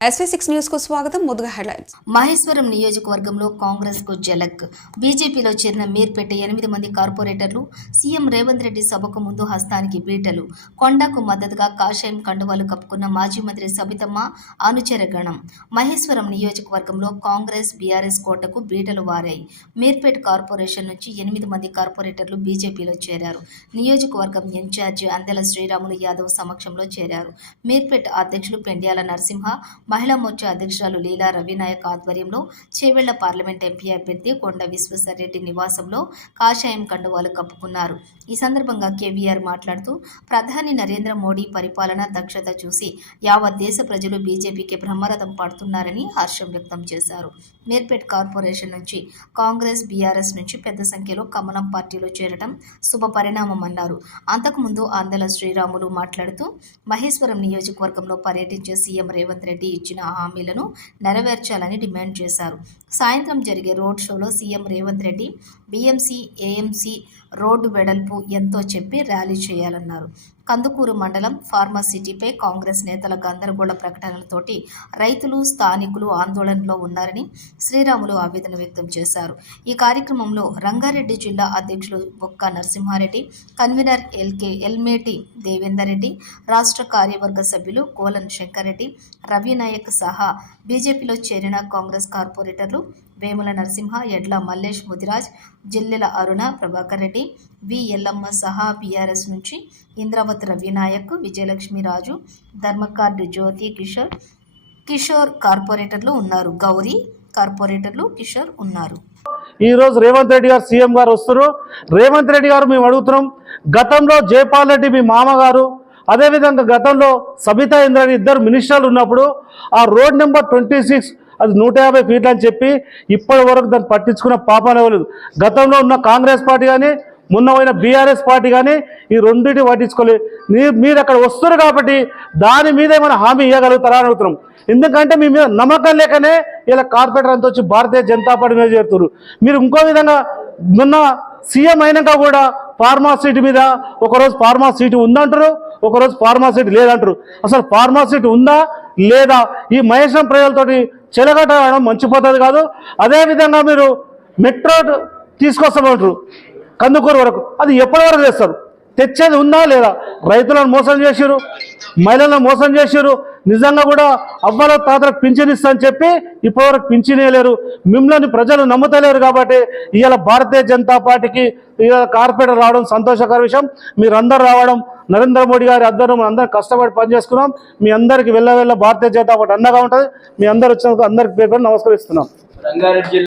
SV6 news కు స్వాగతం. ముందుగా హెడ్లైన్స్. మహేశ్వరం నియోజకవర్గంలో కాంగ్రెస్ కు జలక్. బీజేపీలో చేరిన మీర్పేట 8 మంది కార్పొరేటర్లు సీఎం రేవంత్ రెడ్డి సభకు ముందు హస్తానికి బీటలు. కొండకు మద్దతుగా కాషాయం కండువాలు కప్పుకున్న మాజీ మంత్రి సబితమ్మ అనుచర గణం. మహేశ్వరం నియోజకవర్గంలో కాంగ్రెస్ బీఆర్ఎస్ కోటకు బీటలు వారాయి. మీర్పేట కార్పొరేషన్ నుంచి 8 మంది కార్పొరేటర్లు బీజేపీలో చేరారు. నియోజకవర్గం ఇన్ఛార్జి అందెల శ్రీరాములు యాదవ్ సమక్షంలో చేరారు. మీర్పేట అధ్యక్షులు పెండ్యాల నరసింహ, మహిళా మోర్చా అధ్యక్షురాలు లీలా రవినాయక్ ఆధ్వర్యంలో చేవెళ్ల పార్లమెంట్ ఎంపీ అభ్యర్థి కొండ విశ్వేశ్వరరెడ్డి నివాసంలో కాషాయం కండువాలు కప్పుకున్నారు. ఈ సందర్భంగా కేవీఆర్ మాట్లాడుతూ ప్రధాని నరేంద్ర మోడీ పరిపాలన దక్షత చూసి యావత్ దేశ ప్రజలు బీజేపీకి బ్రహ్మరథం పడుతున్నారని హర్షం వ్యక్తం చేశారు. మీర్పేట్ కార్పొరేషన్ నుంచి కాంగ్రెస్, బీఆర్ఎస్ నుంచి పెద్ద సంఖ్యలో కమలం పార్టీలో చేరడం శుభ పరిణామమన్నారు. అంతకుముందు అందెల శ్రీరాములు మాట్లాడుతూ మహేశ్వరం నియోజకవర్గంలో పర్యటించే సీఎం రేవంత్ రెడ్డి ఇచ్చిన హామీలను నెరవేర్చాలని డిమాండ్ చేశారు. సాయంత్రం జరిగే రోడ్ షోలో CM Revanth Reddy BMC, AMC road వెడల్పు ఎంతో చెప్పి ర్యాలీ చేయాలన్నారు. కందుకూరు మండలం ఫార్మాసిటీపై కాంగ్రెస్ నేతల గందరగోళ ప్రకటనలతోటి రైతులు, స్థానికులు ఆందోళనలో ఉన్నారని శ్రీరాములు ఆవేదన వ్యక్తం చేశారు. ఈ కార్యక్రమంలో రంగారెడ్డి జిల్లా అధ్యక్షులు బొక్క నరసింహారెడ్డి, కన్వీనర్ ఎల్మేటి దేవేందర్ రెడ్డి, రాష్ట్ర కార్యవర్గ సభ్యులు కోలన్ శంకర్రెడ్డి, రవినాయక్ సహా బీజేపీలో చేరిన కాంగ్రెస్ కార్పొరేటర్లు వేముల నరసింహ, ఎడ్ల మల్లేష్, ముదిరాజ్, జిల్లెల అరుణ, ప్రభాకర్ రెడ్డి, వి ఎల్లమ్మ సహా బీఆర్ఎస్ నుంచి ఇంద్రావతి రవినాయక్, విజయలక్ష్మి రాజు, ధర్మకార్డు జ్యోతి, కిషోర్ కార్పొరేటర్లు ఉన్నారు. గౌరీ కార్పొరేటర్లు కిషోర్ ఉన్నారు. ఈరోజు రేవంత్ రెడ్డి గారు సీఎం గారు వస్తారు. రేవంత్ రెడ్డి గారు మేము అడుగుతున్నాం, గతంలో జైపాల్ రెడ్డి మీ మామగారు, అదేవిధంగా గతంలో సబితా ఇంద్రాని ఇద్దరు మినిస్టర్లు ఉన్నప్పుడు ఆ రోడ్ నెంబర్ 26 అది 150 ఫీట్లు అని చెప్పి ఇప్పటి వరకు దాన్ని పట్టించుకున్న పాపాలు ఇవ్వలేదు. గతంలో ఉన్న కాంగ్రెస్ పార్టీ కానీ మొన్న పోయిన బీఆర్ఎస్ పార్టీ కానీ ఈ రెండింటిని పట్టించుకోలేదు. మీరు అక్కడ వస్తారు కాబట్టి దాని మీద ఏమైనా హామీ ఇవ్వగలుగుతారా అని అడుగుతున్నాం. ఎందుకంటే మీ మీద నమ్మకం లేకనే ఇలా కార్పొరేటర్ అంతా వచ్చి భారతీయ జనతా పార్టీ మీద చేరుతారు. మీరు ఇంకో విధంగా మొన్న సీఎం అయినాక కూడా ఫార్మాసిటీ మీద ఒకరోజు ఫార్మాసిటీ ఉందంటారు, ఒకరోజు ఫార్మాసిటీ లేదంటారు. అసలు ఫార్మాసిటీ ఉందా లేదా? ఈ మహేశ్వరం ప్రజలతోటి చెలగట్టడం మంచి పద్ధతి కాదు. అదేవిధంగా మీరు మెట్రో తీసుకొస్తామంటారు కందుకూరు వరకు, అది ఎప్పటి వరకు చేస్తారు? తెచ్చేది ఉందా లేదా? రైతులను మోసం చేసారు, మహిళలను మోసం చేసారు. నిజంగా కూడా అవ్వల తాతలకు పింఛన్ ఇస్తా అని చెప్పి ఇప్పటివరకు పింఛనేయలేరు. మిమ్మల్ని ప్రజలు నమ్ముతలేరు కాబట్టి ఇవాళ భారతీయ జనతా పార్టీకి ఇవాళ కార్పొరేటర్ రావడం సంతోషకర విషయం. మీరందరూ రావడం, నరేంద్ర మోడీ గారి ఆధ్వర్యంలో అందరూ కష్టపడి పనిచేసుకున్నాం. మీ అందరికీ వెళ్ళ భారతీయ జనతా పార్టీ అండగా ఉంటుంది. మీ అందరు వచ్చినందుకు అందరికి పేరు నమస్కరిస్తున్నాం.